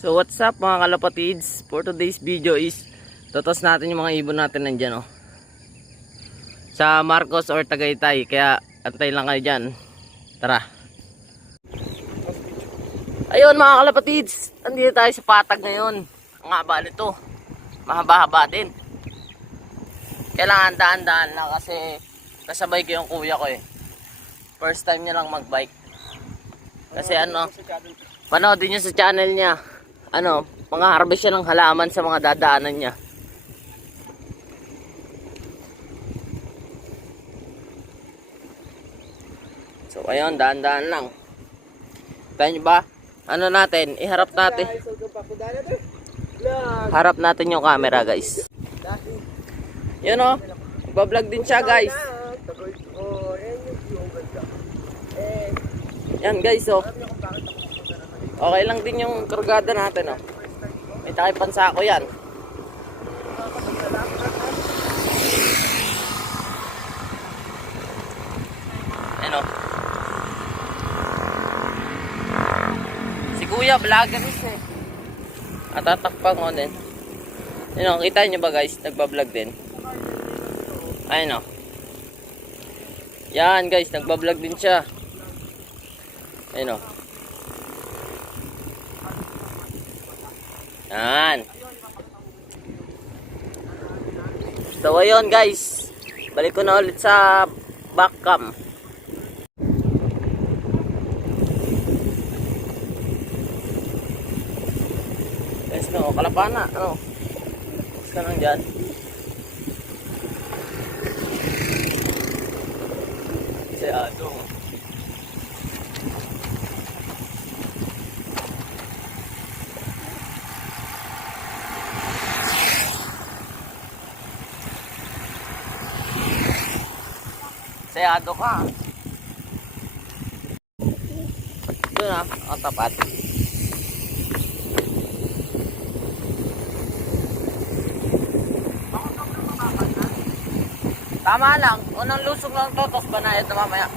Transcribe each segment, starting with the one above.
So what's up mga kalapatids, for today's video is totos natin yung mga ibon natin nandyan sa Marcos or Tagaytay, kaya antay lang kayo dyan. Tara. Ayun mga kalapatids, andito tayo sa patag ngayon. Ang haba nito, mahaba-haba din. Kailangan daan-daan lang kasi kasabay ko yung kuya ko First time niya lang magbike. Kasi panoodin niyo sa channel niya. Mga harvest siya ng halaman sa mga dadaanan niya. So ayun, daan-daan lang. Tayo nyo ba? Natin, iharap natin. Harap natin yung camera, guys. Yun nagbablog din siya, guys. Yan, guys, okay lang din yung kargada natin, May takay pansako yan. Ano? Si Kuya, vlogger At tatakpang ko din. Kita nyo ba guys? Nagbablog din. Ayun Yan guys, nagbablog din siya. Ayun Yan. So ayun guys, balik ko na ulit sa backcam. Guys, kalapana, Gusto nang dyan. Sayado. Sayado ka. Ito ang tapat. Tama lang, unang lusog lang to, tapos banayad na mamaya.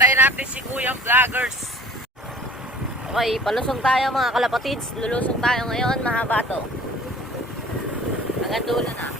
Tayo natin si Kuya Vloggers. Okay, palusong tayo mga kalapatids. Lulusong tayo ngayon, mahaba to. Hanggang dulo na.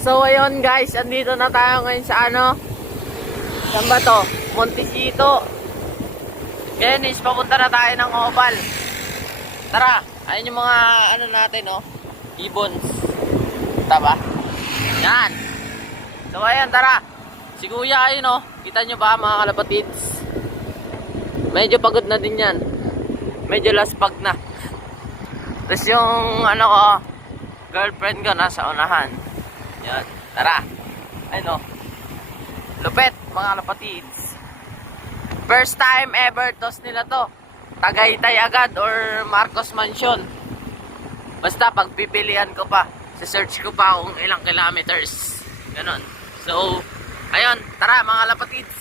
So ayun guys, andito na tayo ngayon sa saan ba to? Montecito. Ngayon is papunta na tayo ng Oval. Tara, ayun yung mga ano natin, oh. Ibons. Taba? Yan. So ayan, tara. Si Kuya, ayun, oh. Kita nyo ba mga kalapatids? Medyo pagod na din yan. Medyo laspag na. Tapos yung ano ko, girlfriend ko nasa unahan. Yan. Tara. Ayun, oh. Lupet, mga kalapatids. First time ever toss nila to. Tagaytay agad or Marcos Mansion. Basta pagpipilian ko pa. Sa-search ko pa kung ilang kilometers. Ganon. So, ayun. Tara mga kalapatids.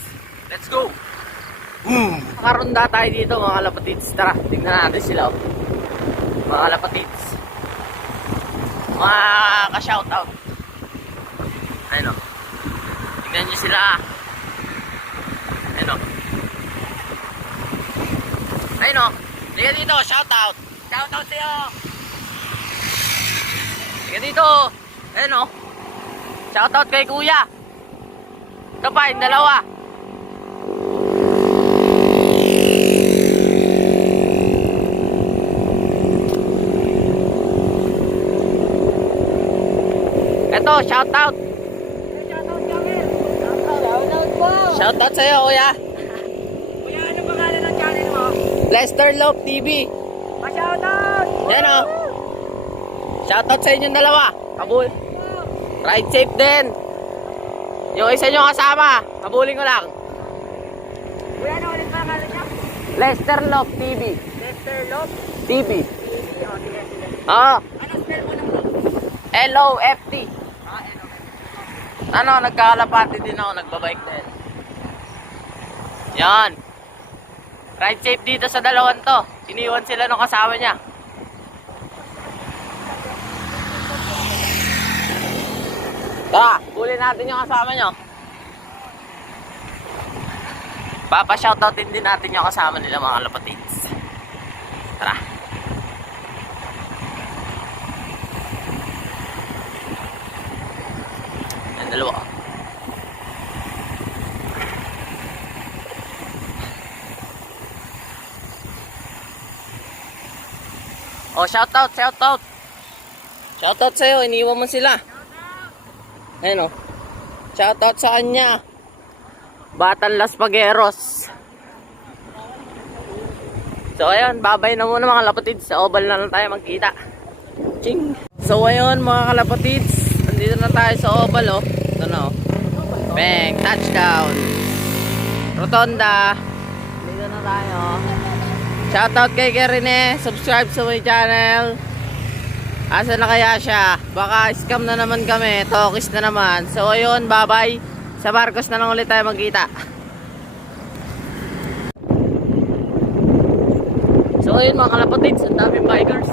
Let's go. Boom! Makarunda tayo dito mga kalapatids. Tara, tingnan natin sila. Oh. Mga kalapatids. Mga ka-shoutout. Ayun, oh. Tingnan nyo sila. Ayun, oh. Ayun, oh. Liga dito, shoutout. Shoutout sa'yo. Liga dito. Ayun, oh. Shoutout kay Kuya. Ito pa, yung dalawa. Ito, shoutout. Shoutout kami. Shoutout po. Shoutout sa'yo, Kuya. Kuya, ano pangalan ng channel mo? Lester Love TV. Pa-shoutout! Yan, oh. Shoutout sa inyong dalawa. Kabul. Ride safe din. Yung isa nyo kasama, kabulin ko lang. Kuya, ano ulit pangalan niya? Lester Love TV. Lester Love TV. TV. O, sige, sige. Ah, Ano spell mo ng LOFT. ano? Ano, nagkakalapati din ako, nagbabike din. Yan. Ride safe dito sa dalawan to. Iniwan sila ng kasama niya. Tara, huli natin yung kasama nyo. Papa-shoutoutin din natin yung kasama nila mga kalapatids. Tara. Yan, dalawa. Oh, shoutout, shoutout. Shoutout sa'yo, iniwan mo sila. Ayun, oh. Shoutout sa kanya. Batang Las Pagueros. So ayun, babay na muna mga kalapatids. Sa Oval na lang tayo magkita. Ching. So ayun mga kalapatids, nandito na tayo sa Oval, oh. Ito na, oh. Bang, touchdown. Rotonda. Dito na tayo, oh. Shoutout kay Kerine, subscribe sa my channel. Asa na kaya siya? Baka scam na naman kami, tokis na naman. So ayun, bye bye. Sa Marcos na lang ulit tayo magkita. So ayun mga kalapatids, ang daming bikers.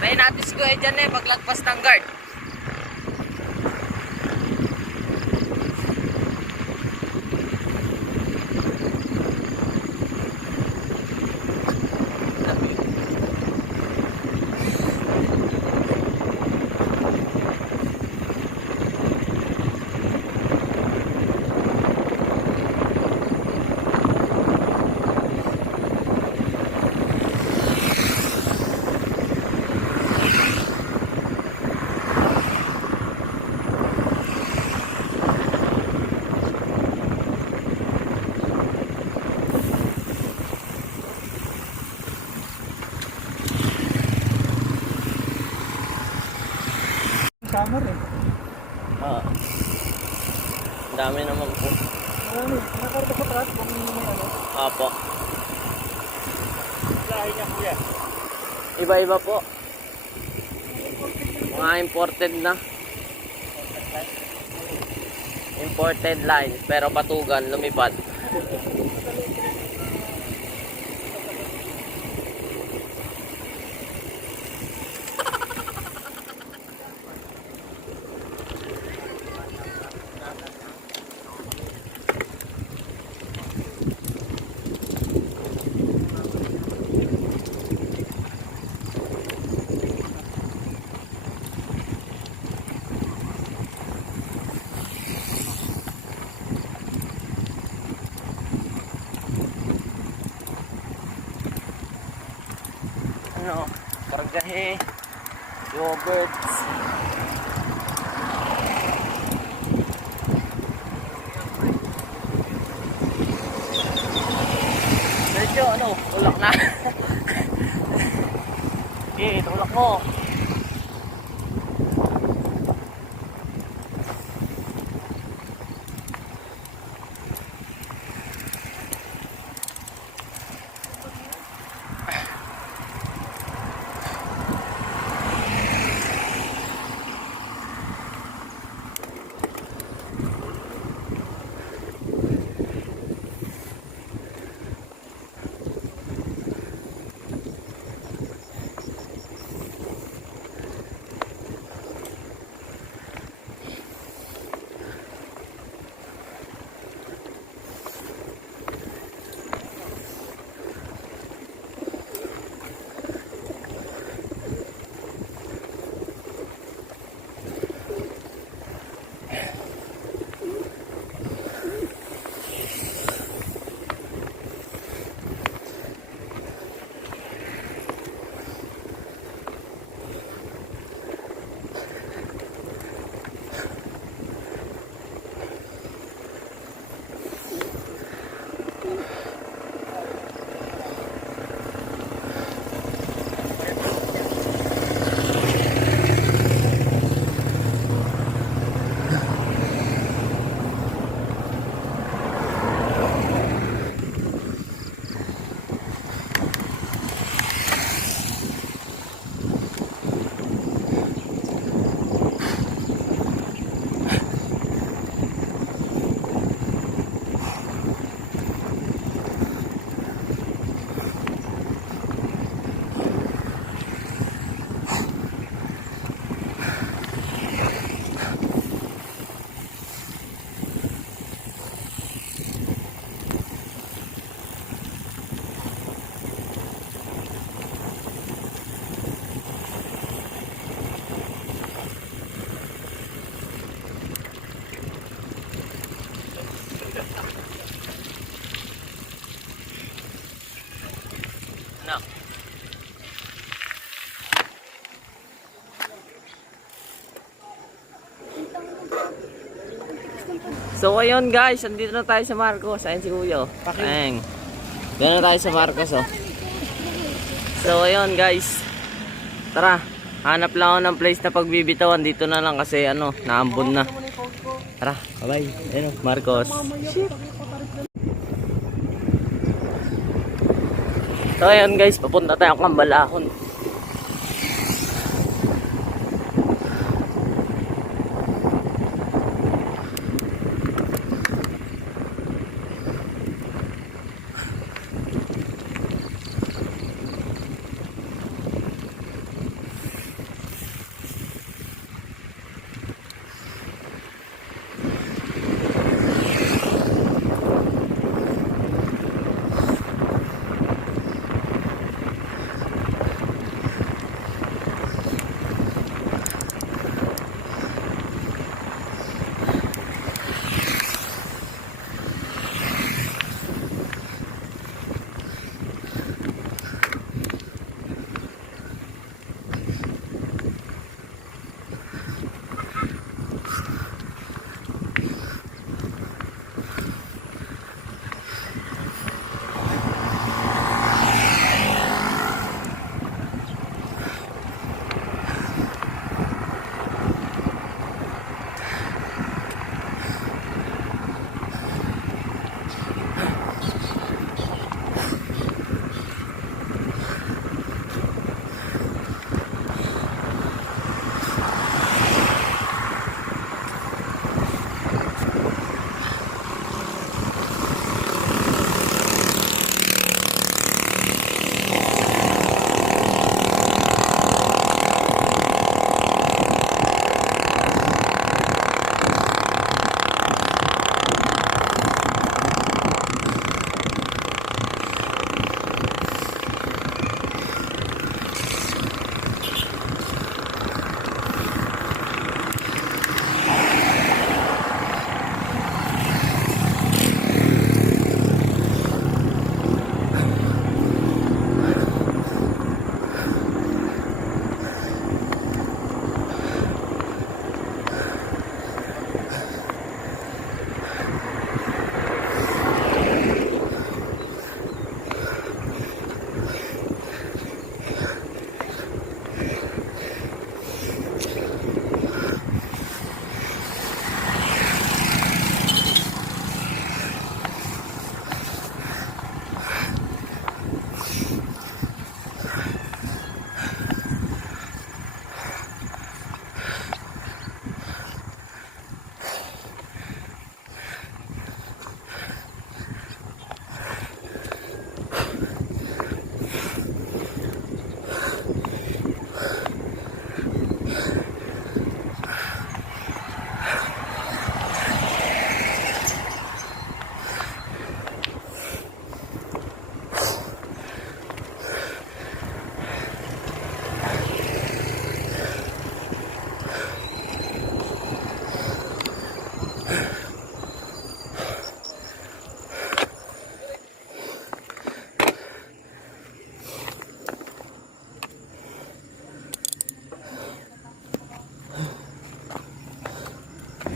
May natis ko dyan paglagpas ng guard. Summer eh. Ah. Dami naman po. Marami. Nakarito sa truck kung may ano. Apo. lahi niya, kuya? Iba-iba po. Mga imported na. Imported line. Pero patugan, lumipad. Ano, kargahe, yogurts. Medyo ano, tulak na. Tulak mo. Ano? So ayun guys, andito na tayo sa Marcos. Ayun si Kuya. Ayun. Doon na tayo sa Marcos oh. So ayun guys. Tara, hanap lang ako ng place na pagbibitawan. Dito na lang kasi ano, naambon na. Tara, bye-bye. Ayun oh, Marcos. So ayun guys, papunta tayo Kambalahon.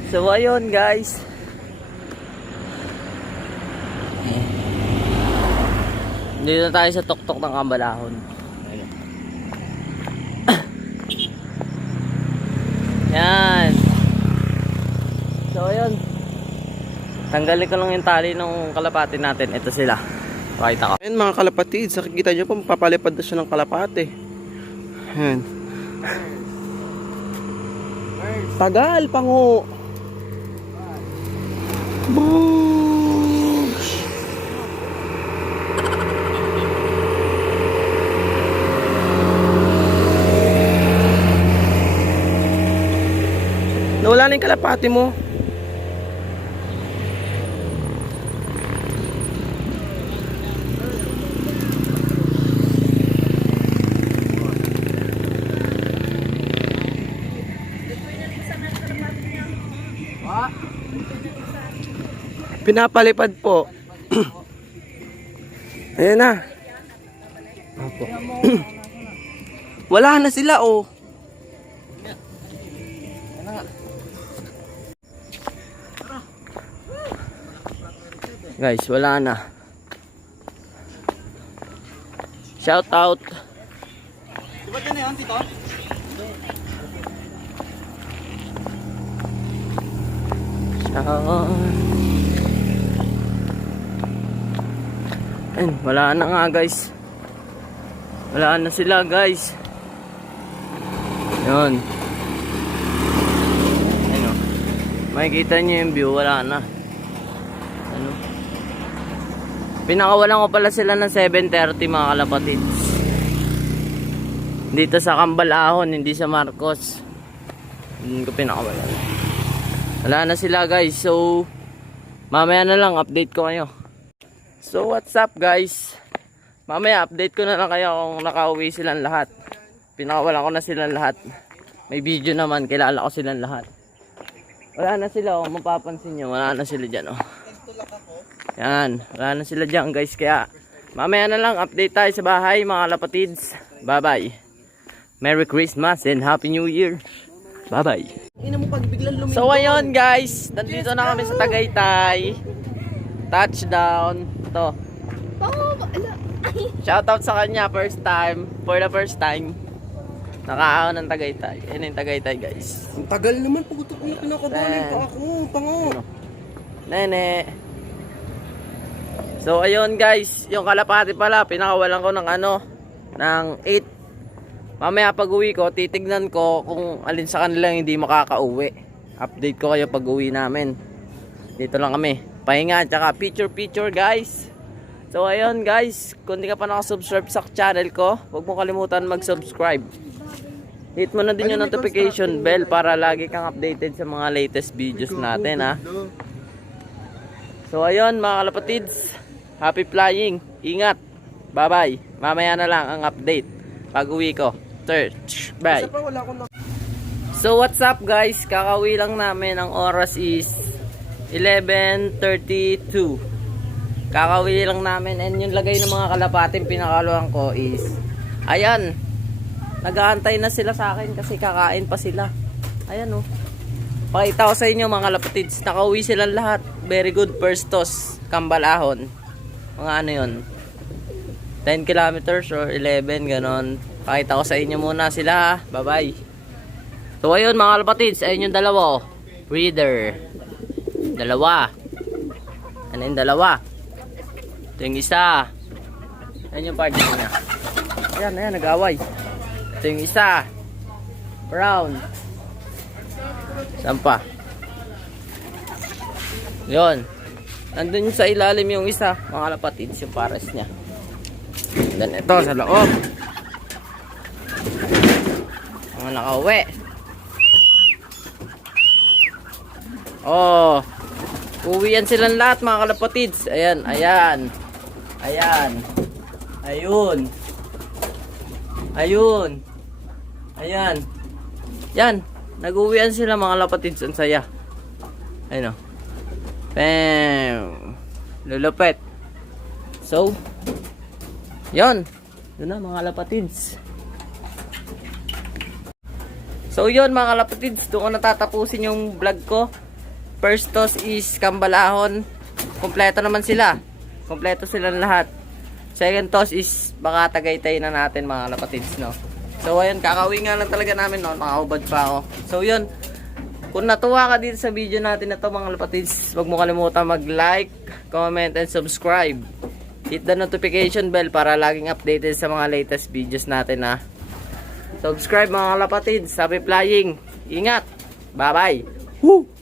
So ayun guys. Dito na tayo sa tuktok ng Kambalahon. Ayun. Yan. So ayun. Tanggalin ko lang yung tali ng kalapati natin. Ito sila. Pakita ko. Ayan mga kalapatid, nakikita nyo po, papalipad na siya ng kalapate. Ayan. Tagal, pango. Boosh! Nawala na yung kalapate mo. Pinapalipad po. Ayan na. Opo. Wala na sila oh. Guys, wala na. Shout out. Di ba yan Tito? Ayun, wala na nga guys. Wala na sila guys. Yun. Ayun o. Makikita nyo yung view, wala na. Ano? Pinakawalan ko pala sila ng 7:30 mga kalapatids. Dito sa Kambalahon, hindi sa Marcos. Hindi ko pinakawalan. Wala na sila guys. So mamaya na lang update ko kayo. So what's up guys? Mamaya update ko na lang kayo kung nakauwi silang lahat. Pinakawalan ko na silang lahat. May video naman, kilala ko silang lahat. Wala na sila, kung mapapansin nyo, wala na sila dyan oh. Yan, wala na sila dyan guys. Kaya mamaya na lang update tayo sa bahay mga kalapatids. Bye bye. Merry Christmas and Happy New Year. Bye bye. So ayun guys, nandito na kami sa Tagaytay. Touchdown. Ito. Shoutout sa kanya, first time. For the first time. Nakaahon ng Tagaytay. Ayun yung Tagaytay guys. Ang tagal naman, pugutok ko na pinakabalin pa ako. Pango. Nene. So ayun guys, yung kalapati pala, pinakawalan ko ng ng 8. Mamaya pag uwi ko, titignan ko kung alin sa kanila hindi makakauwi. Update ko kayo pag uwi namin. Dito lang kami. Pahinga, tsaka picture guys. So ayun guys, kung di ka pa nakasubscribe sa channel ko, huwag mo kalimutan mag-subscribe. Hit mo na din yung notification bell para lagi kang updated sa mga latest videos natin ha. So ayun mga kalapatids, happy flying, ingat, bye bye. Mamaya na lang ang update pag uwi ko. Search, bye. So what's up guys, kakauwi lang namin, ang oras is 11:32. Kakauwi lang namin, and yung lagay ng mga kalapating pinakaluan ko is ayan, nag-aantay na sila sa akin kasi kakain pa sila. Ayan oh. Pakita ko sa inyo mga kalapatids, nakauwi silang lahat. Very good, first toss, Kambalahon. Mga ano yun, 10 kilometers or 11 ganon. Pakita ko sa inyo muna sila. Bye bye. So ayun mga kalapatids, ayun yung dalawa oh. Breeder. Dalawa. Ano yung dalawa? Ito yung isa. Ayun yung partner niya. Ayan, nag-away. Ito yung isa. Brown. Saan pa? Yun. Nandun sa ilalim yung isa, mga kalapatids, yung pares niya. Dan ito sa loob. Mga nakauwi. Oh. Uwian silang lahat mga kalapatids. Ayan. Ayun. Yan. Nag-uwian sila mga kalapatids. Ang saya. Ayun o. Bam. Lulupet. So. Yun. Yun na mga kalapatids. So yun mga kalapatids, doon ko natatapusin yung vlog ko. First toss is Kambalahon. Kompleto naman sila. Kompleto silang lahat. Second toss is baka Tagaytay na natin mga kalapatids, no. So ayun, kakauwi nga lang talaga namin, no. Nakaubad pa ako. So yun, kung natuwa ka dito sa video natin na to mga kalapatids, huwag mo kalimutan mag-like, comment, and subscribe. Hit the notification bell para laging updated sa mga latest videos natin, ha. Subscribe mga kalapatids. Happy flying. Ingat. Bye-bye. Woo!